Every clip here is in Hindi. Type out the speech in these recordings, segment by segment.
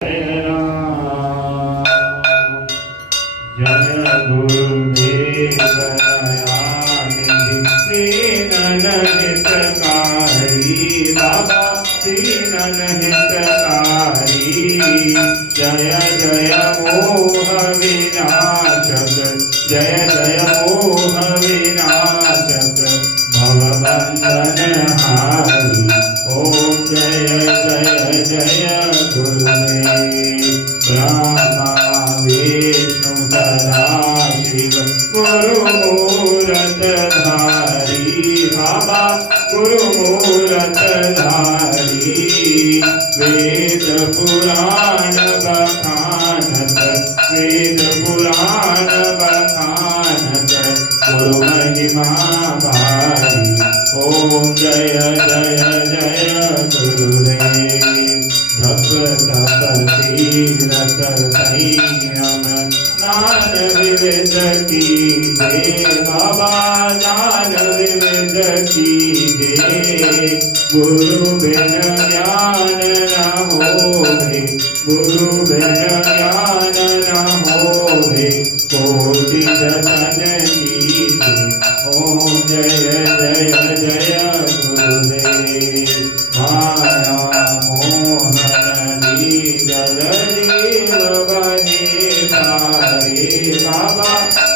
जय राम जय गुरुदेव दयानिधि दीनन हितकारी बाबा दीनन हितकारी जय जय मोह विनाशक जय जय मोह विनाशक भवबंधन हारी ओम जय जय जय गुरुदेव ब्रह्मा विष्णु सदा शिव गुरु मूरत धारी बाबा गुरु मूरत धारी वेद पुराण बखानत वेद पुराण बखानत गुरु महिमा भारी ओम जय जय जय गुरुदेव जप तप तीरथ संयम ज्ञान विविध की जय बाबा ज्ञान विविध की जय गुरु बिन ज्ञान न होवे गुरु बिन ज्ञान न होवे कोटि दर्शन की जय ओम जय जय जय गुरुदेव माया मोहन लीगल जीव बने सारे बाबा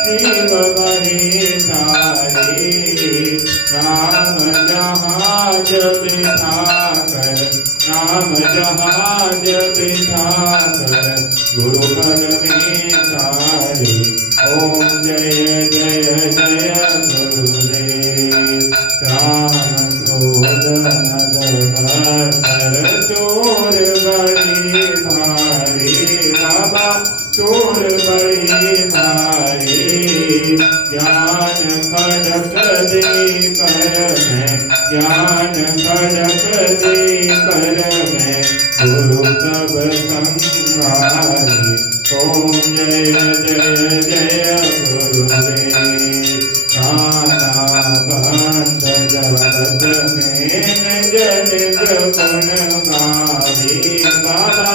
जीव बने सारे राम जहाज बिठा कर राम जहाज बिठा कर गुरु पद में सारे ओम जय जय जय गुरुदेव राम क्रोध मद मत्सर चोर बड़े भारी बाबा चोर बड़े भारी ज्ञान खड़क दे कर मैं ज्ञान खड़क दे कर मैं गुरु सब संहारी ओम जय जय जय गुरुदेव नाना बंध जगत में निज निज गुण गावे बाबा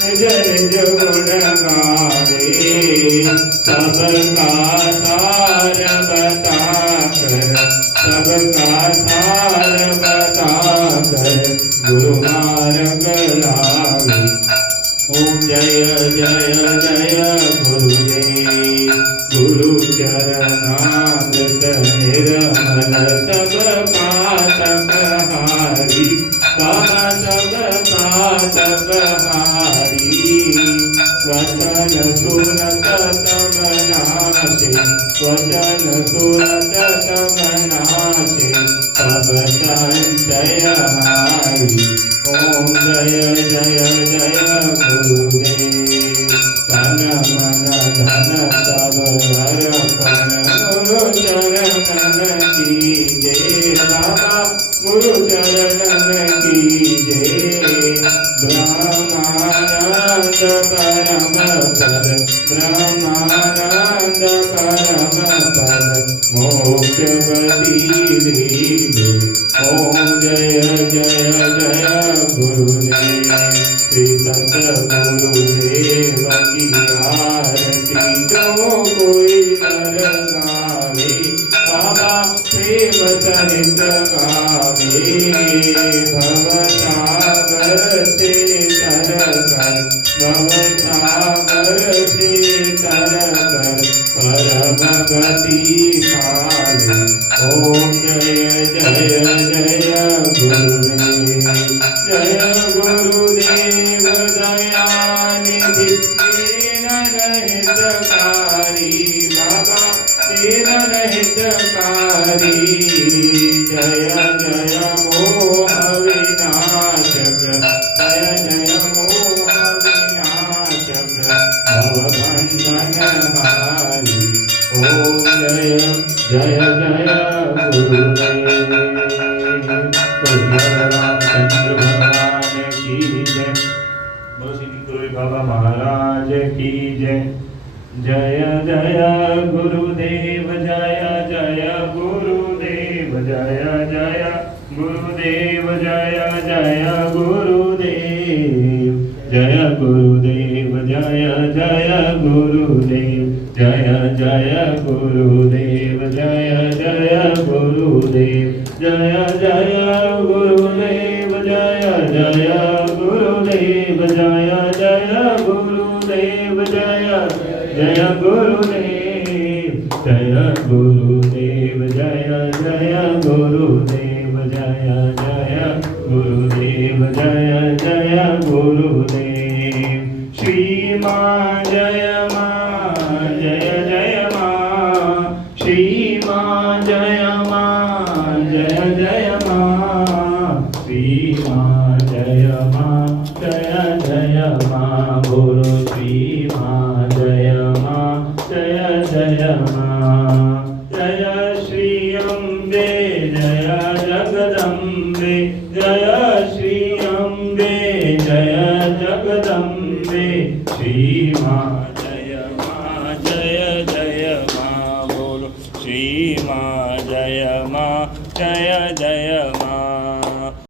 निज निज गुण गावे सबका सार बता कर सबका सार बता कर गुरु मार्ग लावे ओम जय जय जय गुरुदेव गुरु चरणामृत निर्मल सब पातक हारी बाबा सब पातक हारी वचन सुनत तम नासे वचन सुनत तम नासे सब संशय हारी ओम जय जय जय गुरुदेव तन मन धन सब अर्पण गुरु चरणन की जय बाबा गुरु चरणन की जय ब्रह्मानंद परम पद ब्रह्मानंद परम पद मोक्ष गति लीले ओम जय जय जय गुरुदेव श्री सतगुरुदेव की आरती जो कोई नर गावे बाबा प्रेम सहित गावे भवसागर से तर कर भवसागर से तर कर परम गति पावे ओम जय जय जय गुरुदेव जय गुरुदेव दयानिधि दीनन हितकारी बाबा दीनन हितकारी जय जय मोह विनाशक जय जय मोह विनाशक भवबंधन हारी ओम जय जय जय गुरुदेव रामचंद्र भगवान की जय बोलो श्री गुरु बाबा महाराज की जय जय जय गुरुदेव जय जय गुरुदेव जय जय गुरुदेव जय जय गुरुदेव जय ગુરુદેવ જય જય ગુરુદેવ જય જય ગુરુદેવ જય જય ગુરુદેવ જય જય ગુરુદેવ જય જય ગુરુદેવ જય જય ગુરુદેવ જય જય ગુરુદેવ જય ગુરુદેવ જય જય ગુરુદેવ જય જય ગુરુદેવ જય જય ગુરુદેવ શ્રી મા જય મા જય જય મા શ્રી મા જય મા જય જય મા શ્રી મા જય મા જય જય મા બોલો શ્રી મા જય મા જય જય મા જય શ્રી અંબે જય જગદંબે જય શ્રી અંબે જય જગદંબે શ્રી મા જય જય મા બોલો શ્રી મા જય જય મા